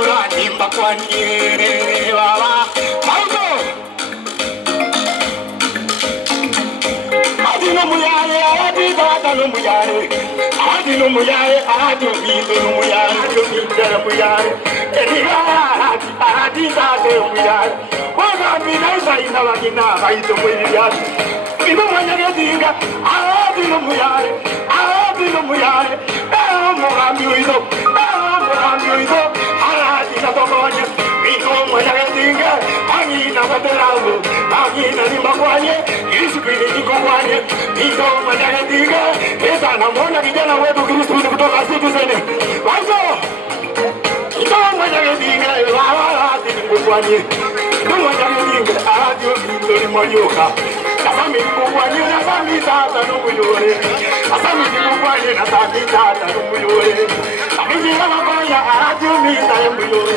nimba kwanye baba Paulo Adino muyaye adida no muyaye Adino muyaye adio bido no muyaye adio bido muyaye Ediga adida no muyaye Waga mina ina wagina baito muyaye Ibo mwanyage dinga adino muyaye adino muyaye Mugambi uido adida tokonya Iko mwanyage dinga agina wateralo agina nimba kwanye Isubiri niko kwanye Iko mwanyage dinga Esa namona kijana wetu Kristo kutoka Citizen Wazo Iko mwanyage dinga adida kwanye Iko mwanyage dinga adio bido ni mwanyoka Asami nikukwanye na sami tata numuyore Asami nikukwanye na sami tata numuyore Abizira wakonya adio minda ya muyore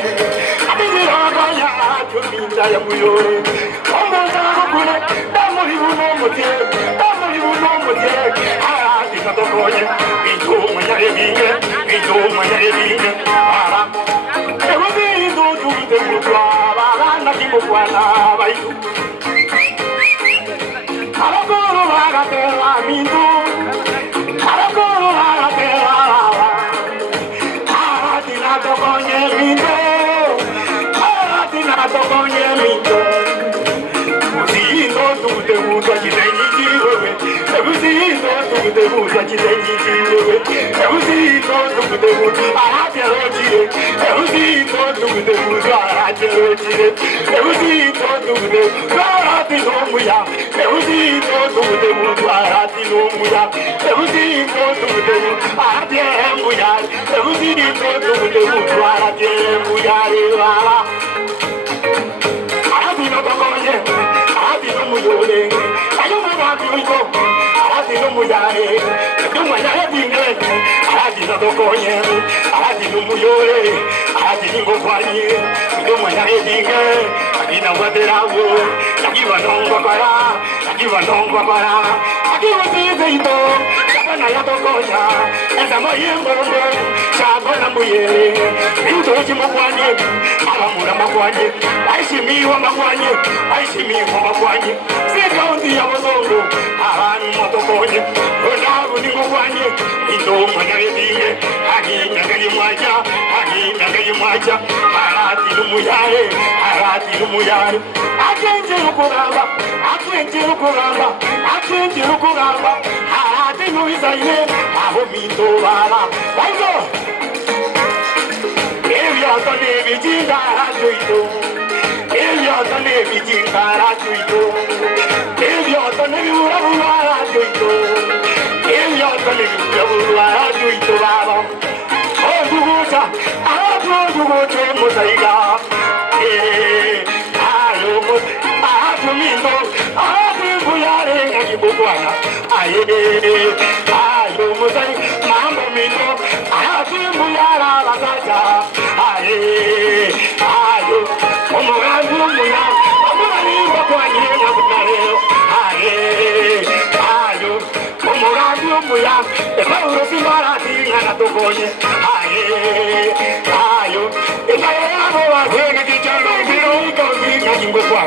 Abizira wakonya adio minda ya muyore Omonda wakune damuri uno mutie Damuri uno mutie Arati katokonye Ito mwanyage binge Ito mwanyage binge Ara Eguzi ito tuite mutwa Bala nakimukwana baitu Aragoro hagatera mindu Aragoro hagatera Aratina tokonye mindu Aratina tokonye mindu Uzindo tute mutwa chilenyi chiwewe Uzindo tute mutwa chilenyi chiwewe Uzindo tute mutwa aratero chile Uzindo tute mutwa aratero chile Uzindo tute aratino muya Uzindo tute mutwa aratino muya Uzindo tute mutwa aratino muya Uzindo tute mutwa aratino muya Aratino tokonye Aratino muyore Ayo mugambi uiko Aratino muyare Dumanyare dinge Aratino tokonye Aratino muyore Aratino ngokwanye Dumanyare dinge Akina waterawo Akiwa nongwa para Akiwa tize ito Sabana ya tokonya Esa moye mbombo Sabana muyere Mintoji mkwanye Alamura mkwanye Aishimiwa mkwanye Aishimiwa mkwanye Sekaunti ya wazongo Arani motokonye Onagu ni mkwanye Ito mwanyage dinge Aginyangaji mwaja Arati numuyare Akenje ukugamba Arati nuizaine Aho mito bala Baizo Evyoto nevi jindara tuito Evyoto nevi jindara tuito Evyoto nevi urabulara tuito Evyoto nevi urabulara tuito baba Odugucha Odugucha mosaiga Ayo mindo Buyare ngibukwana Ayo mosai Mambo mindo Buyara bazaja Ayo Omogandu muya Omogani wakwanye Nabukareo Ayo Omogandu muya Ebauro simbarati Ngana tokonye